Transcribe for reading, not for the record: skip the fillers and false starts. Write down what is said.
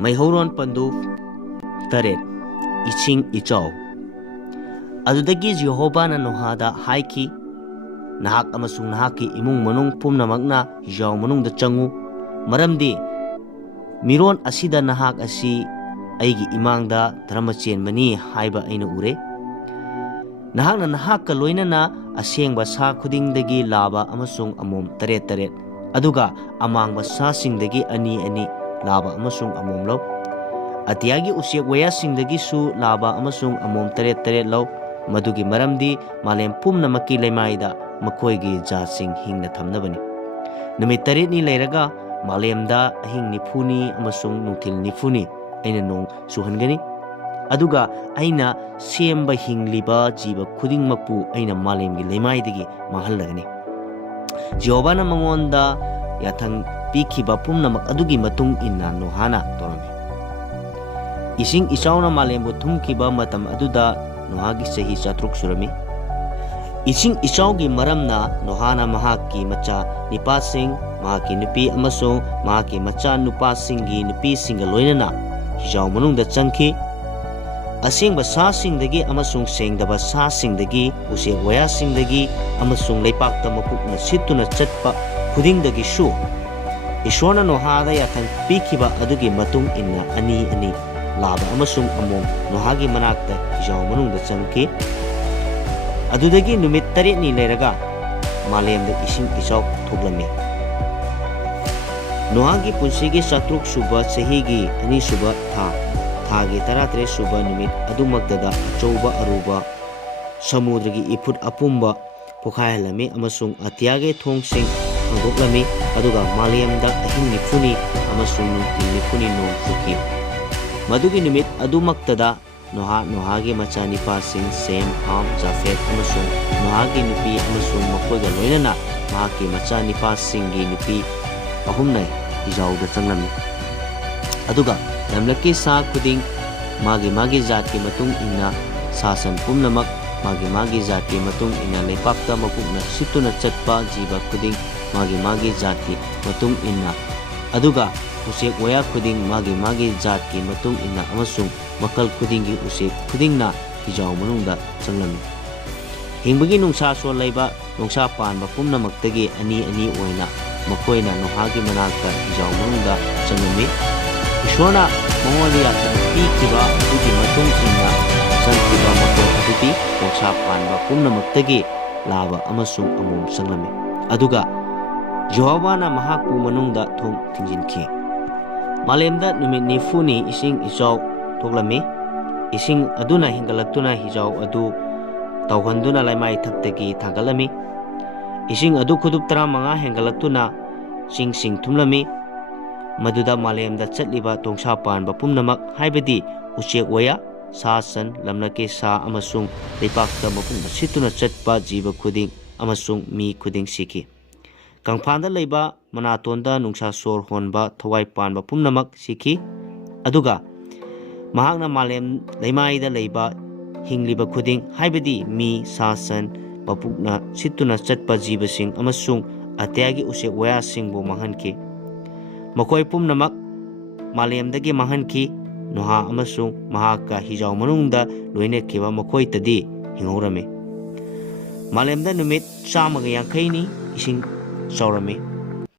Mayhoron Pandu Taret Iching Ichaw Adudagi Jehovah na Nohada Haiki Nahak amasung nahaki imung manung pumnamakna hijaw manung da changu maramdi miron asida nahak asi aigi imangda dharmachen mani haiba aina ure nahak na nahak ka loinana asengba sa khudingdagi laba amasung amom taret taret aduga amangba sa singdagi ani ani laba amasung amom law atiyagi usiak waya singdagi su laba amasung amom taret taret law madugi maramdi malem pumnamaki laimaida makoigi jatsing hingna thamnabani numit taret ni leiraga malemda ahing nifuni amasung nungtil nifuni aina nong suhangani aduga aina semba hingliba jiba khuding makpu aina malemgi lemaidagi mahallagani Jehovah na mangonda yathang pikhiba pumnamak adugi matung inna nohana torami ising isauna malembu thumkiba matam aduda nohagi sahi chatruk surami ising isaugi maramna nohana mahaki macha nipasing mahaki nupi amasung mahaki macha nupasingi nupi singa loinana hijau manungda changki asengba sa singdagi amasung sengdaba sa singdagi use waya singdagi amasung leipakta mapukna situna chatpa khudingdagi shu ishona nohada yathang pikhiba adugi matung inna ani ani laba amasung amom nohagi manakta hijau manungda changki adudagi numit taret ni leiraga malemda ising isau thoglami nohagi punsigi satruk suba sahigi ani suba thagi taratare suba numit adumakdada achouba aruba samudragi ifut apumba pokhailami amasung atiage thongsing hangdoklami aduga malemda ahing nifuni amasung nifuni nong suki madugi numit adumakdada nohagi macha nipasing Sem Ham Jafet amasung nohagi nupi amasung makoiga loinana mahaki macha nipasinggi nupi ahumnai hijauda changlami aduga lamlaki sa khuding magi zatki matung inna sasan pumnamak magi zatki matung inna leipakta mapukna situna chatpa jiba khuding magi zatki matung inna aduga usek waya khuding magi zatki matung inna amasung makal khudinggi usek khudingna hijau manungda changlami hingbagi nungsa so laiba nungsa panba pumnamaktagi ani ani oina makoina nohagi manakta hijau manungda changlami ishona mongoliya pikiba ugi matung inna changkiba mako aduti nungsa panba pumnamaktagi laba amasung amom changlami aduga Jehovah na mahakpu manungda thong thingjinki malemda numit nifuni ising isau thoglami ising aduna hingalaktuna hijau adu tawhanduna laimai thaptagi thagalami ising adu khudup tara manga hingalaktuna sing thumlami maduda malemda chatliba tongsa panba pumnamak haibadi uchek waya sasan lamnake sa amasung leipakta mapungna situna chatpa jiba khuding amasung mi khuding siki kangphanda leiba manatonda nungsa sor honba thawai panba pumnamak siki aduga mahakna malem leimaida leiba hingliba khuding haibadi mi sasan mapukna situna chatpa jibasing amasung atyagi usek waya singbu manghanki makoi pumnamak malemdagi manghanki noha amasung mahaka hijau manungda loinekkiba makoi tadi hingorami malemda numit 150 ni ising saurami